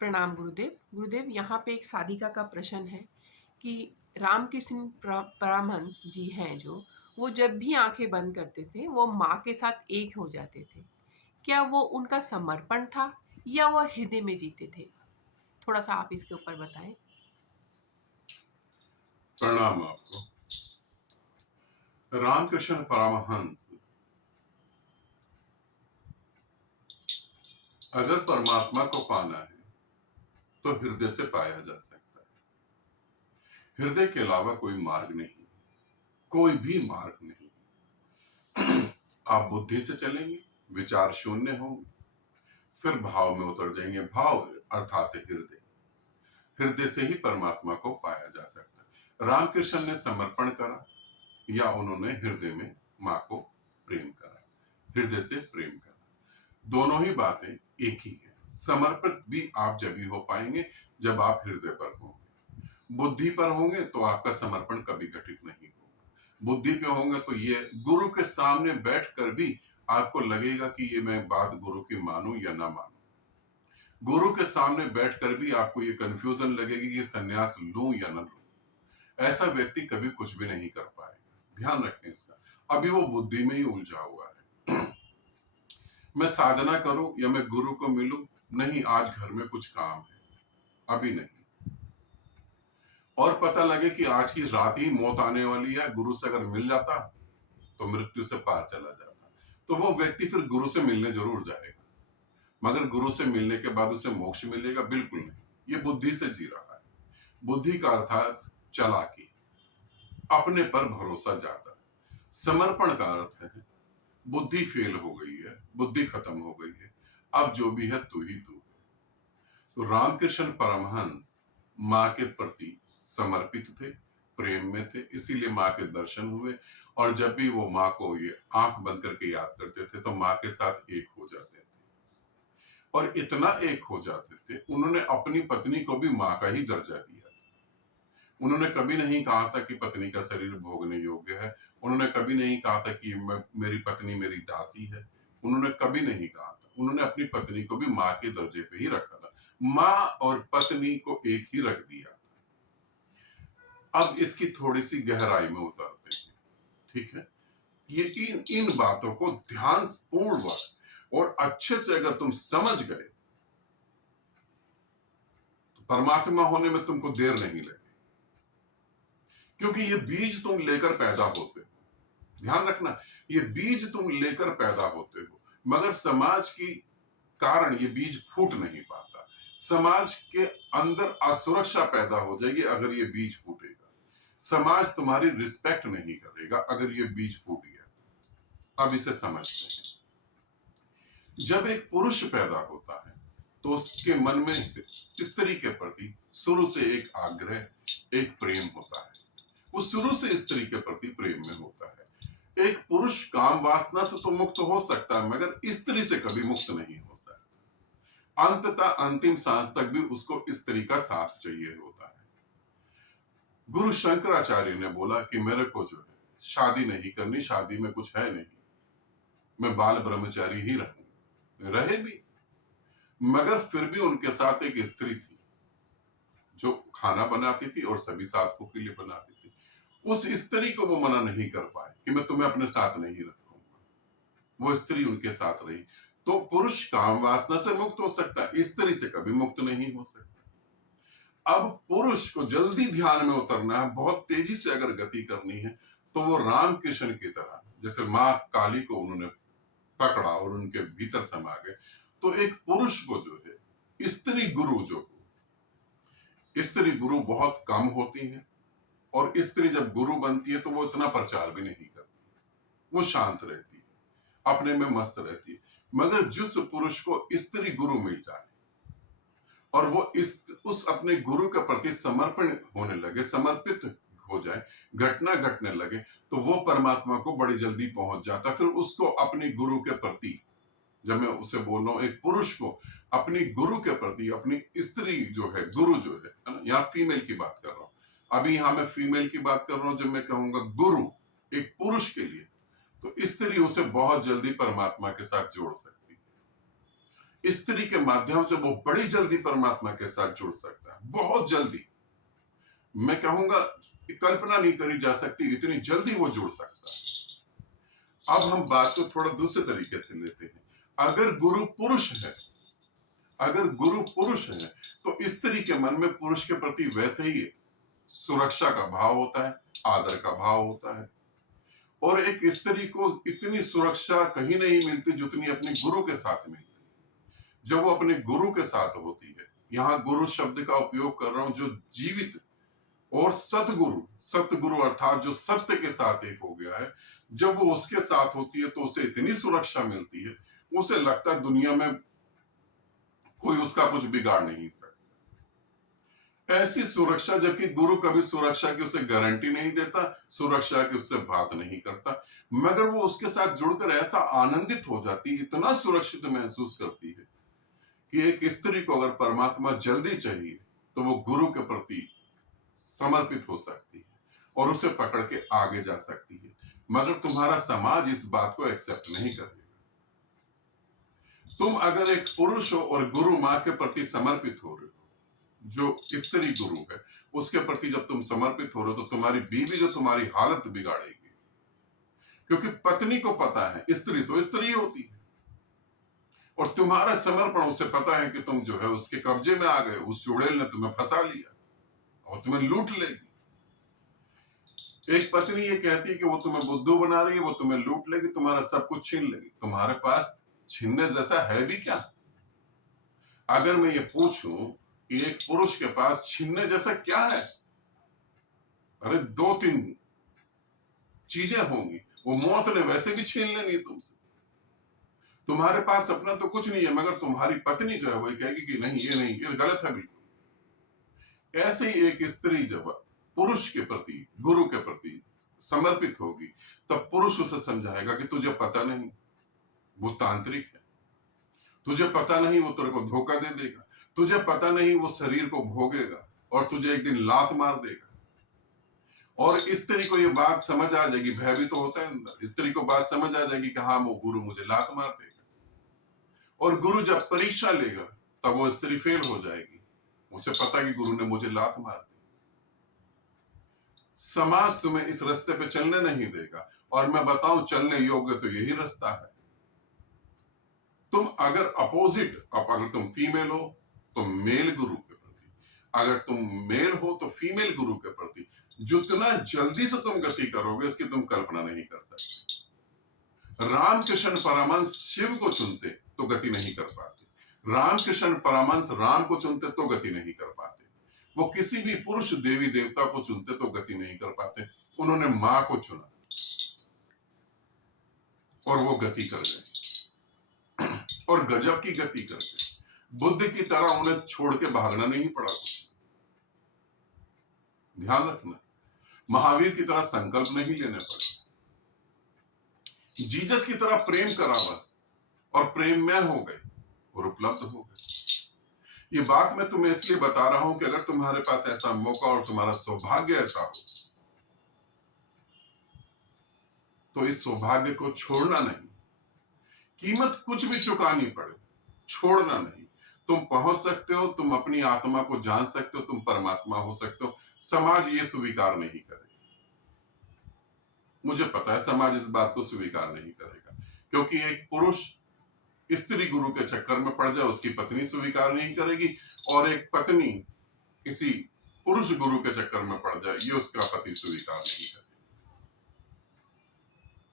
प्रणाम गुरुदेव। गुरुदेव, यहाँ पे एक साधिका का प्रश्न है कि रामकृष्ण परमहंस जी हैं जो, वो जब भी आंखें बंद करते थे वो माँ के साथ एक हो जाते थे। क्या वो उनका समर्पण था या वह हृदय में जीते थे? थोड़ा सा आप इसके ऊपर बताएं। प्रणाम आपको। रामकृष्ण परमहंस अगर परमात्मा को पाना है तो हृदय से पाया जा सकता है। हृदय के अलावा कोई मार्ग नहीं, कोई भी मार्ग नहीं। आप बुद्धि से चलेंगे, विचार शून्य होंगे, फिर भाव में उतर जाएंगे। भाव अर्थात हृदय। हृदय से ही परमात्मा को पाया जा सकता है। रामकृष्ण ने समर्पण करा या उन्होंने हृदय में माँ को प्रेम करा, हृदय से प्रेम करा। दोनों ही बातें एक ही है। समर्पित भी आप जब ही हो पाएंगे जब आप हृदय पर होंगे। बुद्धि पर होंगे तो आपका समर्पण कभी घटित नहीं होगा। बुद्धि पे होंगे तो ये गुरु के सामने बैठकर भी आपको लगेगा कि ये मैं बात गुरु की मानूं या ना मानूं। गुरु के सामने बैठकर भी आपको ये कंफ्यूजन लगेगी कि सन्यास लूं या ना लूं। ऐसा व्यक्ति कभी कुछ भी नहीं कर पाएगा। ध्यान रखें इसका। अभी वो बुद्धि में ही उलझा हुआ है। मैं साधना करूं या मैं गुरु को मिलूं, नहीं आज घर में कुछ काम है, अभी नहीं। और पता लगे कि आज की रात ही मौत आने वाली है, गुरु से अगर मिल जाता तो मृत्यु से पार चला जाता। तो वो व्यक्ति फिर गुरु से मिलने जरूर जाएगा, मगर गुरु से मिलने के बाद उसे मोक्ष मिलेगा? बिल्कुल नहीं। ये बुद्धि से जी रहा है। बुद्धि का अर्थात चालाकी, अपने पर भरोसा ज्यादा। समर्पण का अर्थ है बुद्धि फेल हो गई है, बुद्धि खत्म हो गई है, अब जो भी है तू ही तू है। तो रामकृष्ण परमहंस माँ के प्रति समर्पित थे, प्रेम में थे, इसीलिए माँ के दर्शन हुए। और जब भी वो माँ को ये आंख बंद करके याद करते थे तो माँ के साथ एक हो जाते थे। और इतना एक हो जाते थे, उन्होंने अपनी पत्नी को भी माँ का ही दर्जा दिया। उन्होंने कभी नहीं कहा था कि पत्नी का शरीर भोगने योग्य है। उन्होंने कभी नहीं कहा था कि मेरी पत्नी मेरी दासी है। उन्होंने कभी नहीं कहा था। उन्होंने अपनी पत्नी को भी माँ के दर्जे पे ही रखा था। माँ और पत्नी को एक ही रख दिया था। अब इसकी थोड़ी सी गहराई में उतरते हैं, ठीक है। ये इन बातों को ध्यान पूर्वक और अच्छे से अगर तुम समझ गए तो परमात्मा होने में तुमको देर नहीं लगे, क्योंकि ये बीज तुम लेकर पैदा होते हो। ध्यान रखना, ये बीज तुम लेकर पैदा होते हो, मगर समाज की कारण ये बीज फूट नहीं पाता। समाज के अंदर असुरक्षा पैदा हो जाएगी अगर ये बीज फूटेगा। समाज तुम्हारी रिस्पेक्ट नहीं करेगा अगर ये बीज फूट गया। अब इसे समझते हैं। जब एक पुरुष पैदा होता है तो उसके मन में स्त्री के प्रति शुरू से एक आग्रह, एक प्रेम होता है। वो शुरू से स्त्री के प्रति प्रेम में होता है। एक पुरुष काम वासना से तो मुक्त हो सकता है, मगर स्त्री से कभी मुक्त नहीं हो सकता। अंततः अंतिम सांस तक भी उसको स्त्री का साथ चाहिए होता है। गुरु शंकराचार्य ने बोला कि मेरे को जो है शादी नहीं करनी, शादी में कुछ है नहीं, मैं बाल ब्रह्मचारी ही रहूंगा। रहे भी, मगर फिर भी उनके साथ एक स्त्री थी जो खाना बनाती थी और सभी साधकों के लिए बनाती थी। उस स्त्री को वो मना नहीं कर पाए कि मैं तुम्हें अपने साथ नहीं रखूंगा। वो स्त्री उनके साथ रही। तो पुरुष काम वासना से मुक्त हो सकता है, स्त्री से कभी मुक्त नहीं हो सकता। अब पुरुष को जल्दी ध्यान में उतरना है, बहुत तेजी से अगर गति करनी है, तो वो रामकृष्ण की तरह, जैसे माँ काली को उन्होंने पकड़ा और उनके भीतर समा गए, तो एक पुरुष को जो है स्त्री गुरु जो, स्त्री गुरु बहुत कम होती है। और स्त्री जब गुरु बनती है तो वो इतना प्रचार भी नहीं करती, वो शांत रहती है, अपने में मस्त रहती है। मगर जिस पुरुष को स्त्री गुरु मिल जाए और वो उस अपने गुरु के प्रति समर्पण होने लगे, समर्पित हो जाए, घटना घटने लगे, तो वो परमात्मा को बड़ी जल्दी पहुंच जाता। फिर उसको अपने गुरु के प्रति, जब मैं उसे बोल रहा हूं एक पुरुष को अपनी गुरु के प्रति, अपनी स्त्री जो है गुरु जो है ना, यहाँ फीमेल की बात कर रहा हूं, अभी यहां मैं फीमेल की बात कर रहा हूं। जब मैं कहूंगा गुरु एक पुरुष के लिए, तो स्त्री उसे बहुत जल्दी परमात्मा के साथ जोड़ सकती स्त्री के माध्यम से वो बड़ी जल्दी परमात्मा के साथ जुड़ सकता है, बहुत जल्दी। मैं कहूंगा कल्पना नहीं करी जा सकती, इतनी जल्दी वो जुड़ सकता है। अब हम बात को थोड़ा दूसरे तरीके से लेते हैं। अगर गुरु पुरुष है, अगर गुरु पुरुष है तो स्त्री के मन में पुरुष के प्रति वैसे ही सुरक्षा का भाव होता है, आदर का भाव होता है। और एक स्त्री को इतनी सुरक्षा कहीं नहीं मिलती जितनी अपने गुरु के साथ मिलती है। जब वो अपने गुरु के साथ होती है, यहां गुरु शब्द का उपयोग कर रहा हूं, जो जीवित और सतगुरु, सतगुरु अर्थात जो सत्य के साथ एक हो गया है, जब वो उसके साथ होती है तो उसे इतनी सुरक्षा मिलती है, उसे लगता है दुनिया में कोई उसका कुछ बिगाड़ नहीं सकता। ऐसी सुरक्षा, जबकि गुरु कभी सुरक्षा की उसे गारंटी नहीं देता, सुरक्षा की उससे बात नहीं करता, मगर वो उसके साथ जुड़कर ऐसा आनंदित हो जाती है, इतना सुरक्षित महसूस करती है कि एक स्त्री को अगर परमात्मा जल्दी चाहिए तो वो गुरु के प्रति समर्पित हो सकती है और उसे पकड़ के आगे जा सकती है। मगर तुम्हारा समाज इस बात को एक्सेप्ट नहीं करेगा। तुम अगर एक पुरुष हो और गुरु मां के प्रति समर्पित हो रहे हो, जो स्त्री गुरु है उसके प्रति जब तुम समर्पित हो रहे हो, तो तुम्हारी बीवी जो तुम्हारी हालत बिगाड़ेगी, क्योंकि पत्नी को पता है स्त्री तो स्त्री होती है, और तुम्हारा समर्पण उसे पता है कि तुम जो है उसके कब्जे में आ गए, उस चुड़ैल ने तुम्हें फंसा लिया और तुम्हें लूट लेगी। एक पत्नी ये कहती है कि वो तुम्हें बुद्धू बना रही है, वो तुम्हें लूट लेगी, तुम्हारा सब कुछ छीन लेगी। तुम्हारे पास छीनने जैसा है भी क्या? अगर मैं ये पूछूं कि एक पुरुष के पास छीनने जैसा क्या है, अरे 2-3 चीजें होंगी। वो मौत ने वैसे भी छीन लेनी है तुमसे। तुम्हारे पास अपना तो कुछ नहीं है, मगर तुम्हारी पत्नी जो है वो कहेगी कि नहीं, ये नहीं, ये गलत है बिल्कुल। ऐसे ही एक स्त्री जब पुरुष के प्रति, गुरु के प्रति समर्पित होगी, तब पुरुष उसे समझाएगा कि तुझे पता नहीं वो तांत्रिक है, तुझे पता नहीं वो तेरे को धोखा दे देगा, तुझे पता नहीं वो शरीर को भोगेगा और तुझे एक दिन लात मार देगा। और स्त्री को ये बात समझ आ जाएगी, भय भी तो होता है अंदर, स्त्री को बात समझ आ जाएगी कि हाँ वो गुरु मुझे लात मार देगा। और गुरु जब परीक्षा लेगा तब वो स्त्री फेल हो जाएगी, उसे पता कि गुरु ने मुझे लात मार दी। समाज तुम्हें इस रास्ते पे चलने नहीं देगा, और मैं बताऊं चलने योग्य तो यही रास्ता है। तुम अगर अपोजिट, अगर तुम फीमेल हो तो मेल गुरु के प्रति, अगर तुम मेल हो तो फीमेल गुरु के प्रति जितना जल्दी से तुम गति करोगे इसकी तुम कल्पना नहीं कर सकते। रामकृष्ण परमहंस शिव को चुनते तो गति नहीं कर पाते, रामकृष्ण परमहंस राम को चुनते तो गति नहीं कर पाते, वो किसी भी पुरुष देवी देवता को चुनते तो गति नहीं कर पाते। उन्होंने मां को चुना और वो गति कर गए, और गजब की गति कर गए। बुद्ध की तरह उन्हें छोड़ के भागना नहीं पड़ा कुछ, ध्यान रखना। महावीर की तरह संकल्प नहीं लेने पड़े, जीसस की तरह प्रेम करा बस, और प्रेम में हो गए और उपलब्ध हो गए। ये बात मैं तुम्हें इसलिए बता रहा हूं कि अगर तुम्हारे पास ऐसा मौका और तुम्हारा सौभाग्य ऐसा हो तो इस सौभाग्य को छोड़ना नहीं, कीमत कुछ भी चुकानी पड़े छोड़ना नहीं। तुम पहुंच सकते हो, तुम अपनी आत्मा को जान सकते हो, तुम परमात्मा हो सकते हो। समाज ये स्वीकार नहीं करेगा, मुझे पता है समाज इस बात को स्वीकार नहीं करेगा, क्योंकि एक पुरुष स्त्री गुरु के चक्कर में पड़ जाए उसकी पत्नी स्वीकार नहीं करेगी, और एक पत्नी किसी पुरुष गुरु के चक्कर में पड़ जाए ये उसका पति स्वीकार नहीं करेगा।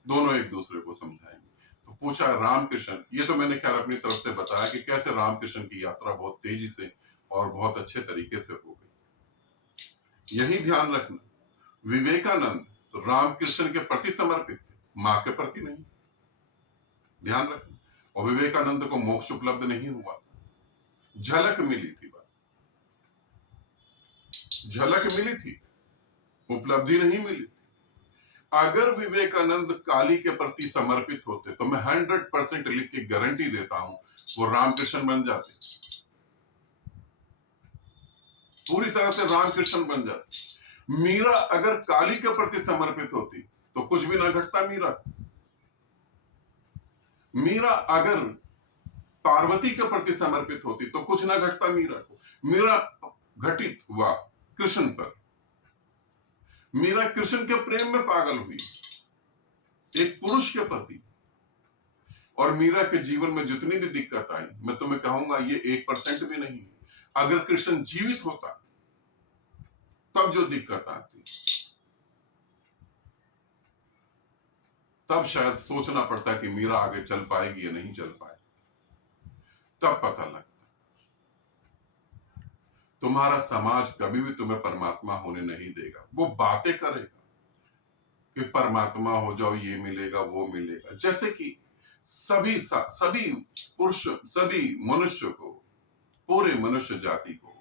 दोनों एक दूसरे को समझाएंगे। तो पूछा रामकृष्ण, ये तो मैंने खैर अपनी तरफ से बताया कि कैसे रामकृष्ण की यात्रा बहुत तेजी से और बहुत अच्छे तरीके से हो गई। यही ध्यान रखना, विवेकानंद रामकृष्ण के प्रति समर्पित थे, मां के प्रति नहीं, ध्यान रखना। और विवेकानंद को मोक्ष उपलब्ध नहीं हुआ था, झलक मिली थी, बस झलक मिली थी, उपलब्धि नहीं मिली थी। अगर विवेकानंद काली के प्रति समर्पित होते तो मैं 100% लिख के गारंटी देता हूं वो रामकृष्ण बन जाते, पूरी तरह से रामकृष्ण बन जाते। मीरा अगर काली के प्रति समर्पित होती तो कुछ भी ना घटता। मीरा अगर पार्वती के प्रति समर्पित होती तो कुछ ना घटता मीरा को। मीरा घटित हुआ कृष्ण पर। मीरा कृष्ण के प्रेम में पागल हुई, एक पुरुष के प्रति। और मीरा के जीवन में जितनी भी दिक्कत आई, मैं तुम्हें कहूंगा ये 1% भी नहीं है। अगर कृष्ण जीवित होता तब जो दिक्कत आती, तब शायद सोचना पड़ता कि मीरा आगे चल पाएगी या नहीं चल पाएगी, तब पता लगता। तुम्हारा समाज कभी भी तुम्हें परमात्मा होने नहीं देगा। वो बातें करेगा कि परमात्मा हो जाओ, ये मिलेगा वो मिलेगा, जैसे कि सभी पुरुष, सभी मनुष्य को, पूरे मनुष्य जाति को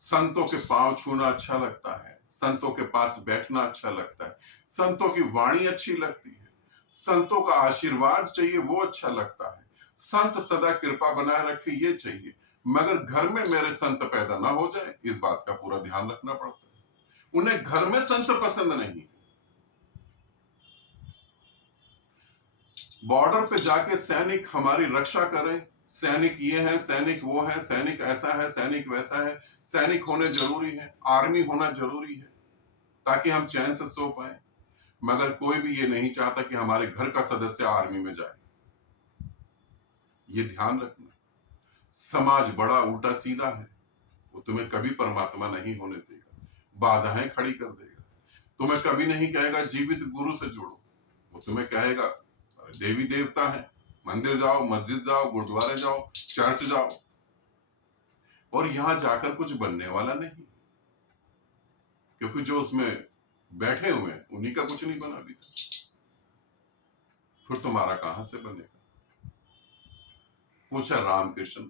संतों के पांव छूना अच्छा लगता है, संतों के पास बैठना अच्छा लगता है, संतों की वाणी अच्छी लगती है, संतों का आशीर्वाद चाहिए वो अच्छा लगता है, संत सदा कृपा बनाए रखे ये चाहिए। मगर घर में मेरे संत पैदा ना हो जाए, इस बात का पूरा ध्यान रखना पड़ता है। उन्हें घर में संत पसंद नहीं। बॉर्डर पे जाके सैनिक हमारी रक्षा करें, सैनिक ये है, सैनिक वो है, सैनिक ऐसा है, सैनिक वैसा है, सैनिक होने जरूरी है, आर्मी होना जरूरी है ताकि हम चैन से सो पाए। मगर कोई भी ये नहीं चाहता कि हमारे घर का सदस्य आर्मी में जाए। ये ध्यान रखना। समाज बड़ा उल्टा सीधा है, वो तुम्हें कभी परमात्मा नहीं होने देगा, बाधाएं खड़ी कर देगा। तुम्हें कभी नहीं कहेगा जीवित गुरु से जुड़ो, वो तुम्हें कहेगा देवी देवता है, मंदिर जाओ, मस्जिद जाओ, गुरुद्वारे जाओ, चर्च जाओ। और यहां जाकर कुछ बनने वाला नहीं, क्योंकि जो उसमें बैठे हुए हैं उन्हीं का कुछ नहीं बना अभी तक। फिर तुम्हारा कहां से बनेगा? पूछा रामकृष्ण।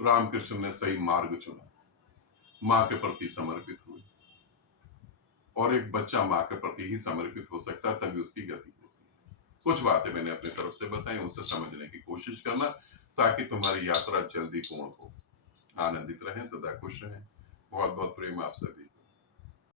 रामकृष्ण ने सही मार्ग चुना, मां के प्रति समर्पित हुए। और एक बच्चा मां के प्रति ही समर्पित हो सकता है, तभी उसकी गति होती है। कुछ बातें मैंने अपनी तरफ से बताई, उसे समझने की कोशिश करना ताकि तुम्हारी यात्रा जल्दी पूर्ण हो। आनंदित रहें, सदा खुश रहें। बहुत बहुत प्रेम आप सभी।